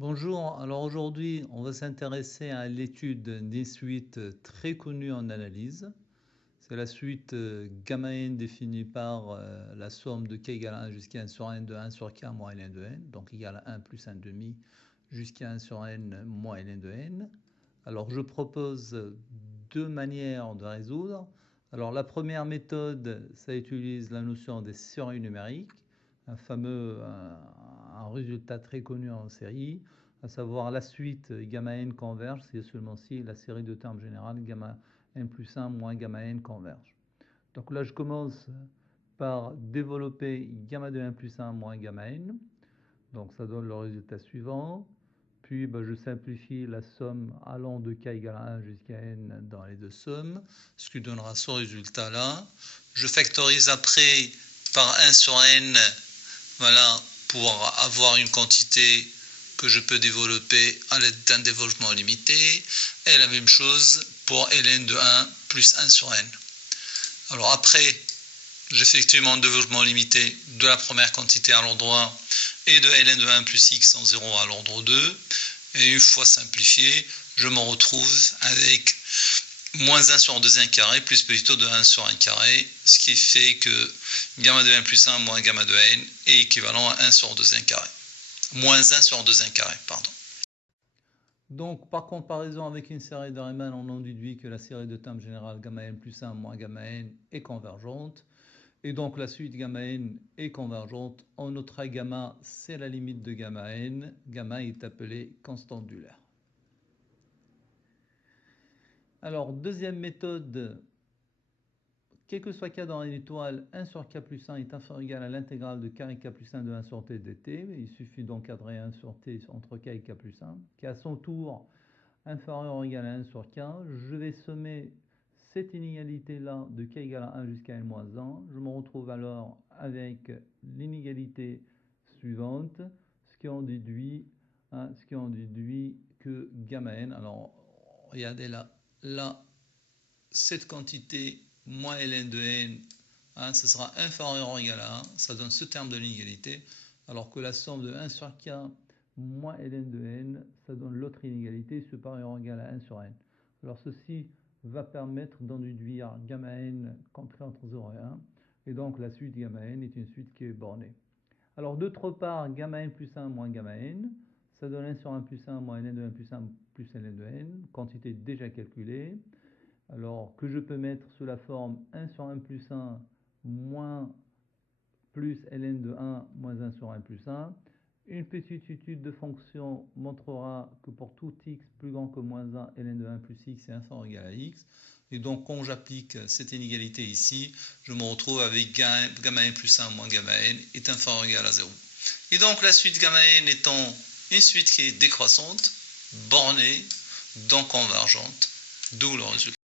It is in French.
Bonjour, alors aujourd'hui on va s'intéresser à l'étude d'une suite très connue en analyse. C'est la suite gamma n définie par la somme de k égale 1 jusqu'à 1 sur n de 1 sur k moins ln de n, donc égale à 1 plus 1 demi jusqu'à 1 sur n moins ln de n. Alors je propose deux manières de résoudre. Alors la première méthode, ça utilise la notion des séries numériques, un résultat très connu en série, à savoir la suite gamma n converge, c'est seulement si la série de termes générale gamma n plus 1 moins gamma n converge. Donc là je commence par développer gamma de n plus 1 moins gamma n, donc ça donne le résultat suivant. Puis je simplifie la somme allant de k égale à 1 jusqu'à n dans les deux sommes, ce qui donnera ce résultat-là. Je factorise après par 1 sur n, voilà, pour avoir une quantité que je peux développer à l'aide d'un développement limité. Et la même chose pour ln de 1 plus 1 sur n. Alors après, j'effectue mon développement limité de la première quantité à l'endroit et de ln de 1 plus x en 0 à l'ordre 2. Et une fois simplifié, je m'en retrouve avec moins 1 sur 2 1 carré plus plutôt de 1 sur 1 carré, ce qui fait que gamma de n plus 1 moins gamma de n est équivalent à 1 sur 2 1 carré. Moins 1 sur 2 1 carré, pardon. Donc, par comparaison avec une série de Riemann, on en déduit que la série de termes générale gamma n plus 1 moins gamma n est convergente. Et donc, la suite gamma n est convergente. On notera gamma, c'est la limite de gamma n. Gamma est appelé constante d'Euler. Alors, deuxième méthode, quel que soit k dans une étoile, 1 sur k plus 1 est inférieur ou égal à l'intégrale de carré k plus 1 de 1 sur t dt. Il suffit d'encadrer 1 sur t entre k et k plus 1, qui à son tour inférieur ou égal à 1 sur k. Je vais sommer cette inégalité-là de k égale à 1 jusqu'à n-1. Je me retrouve alors avec l'inégalité suivante, ce qui en déduit que gamma n. Alors, regardez là, cette quantité moins ln de n, ce sera inférieur ou égal à 1. Ça donne ce terme de l'inégalité, alors que la somme de 1 sur k moins ln de n, ça donne l'autre inégalité supérieure ou égale à 1 sur n. Alors ceci va permettre d'en déduire gamma n compris entre 0 et 1, et donc la suite gamma n est une suite qui est bornée. Alors d'autre part, gamma n plus 1 moins gamma n, ça donne 1 sur 1 plus 1 moins ln de 1 plus 1 plus ln de n, quantité déjà calculée, alors que je peux mettre sous la forme 1 sur 1 plus 1 moins plus ln de 1 moins 1 sur 1 plus 1. Une petite étude de fonction montrera que pour tout x plus grand que moins 1, ln de 1 plus x est inférieur ou égal à x. Et donc, quand j'applique cette inégalité ici, je me retrouve avec gamma n plus 1 moins gamma n est inférieur ou égal à 0. Et donc, la suite gamma n étant une suite qui est décroissante, bornée, donc convergente, d'où le résultat.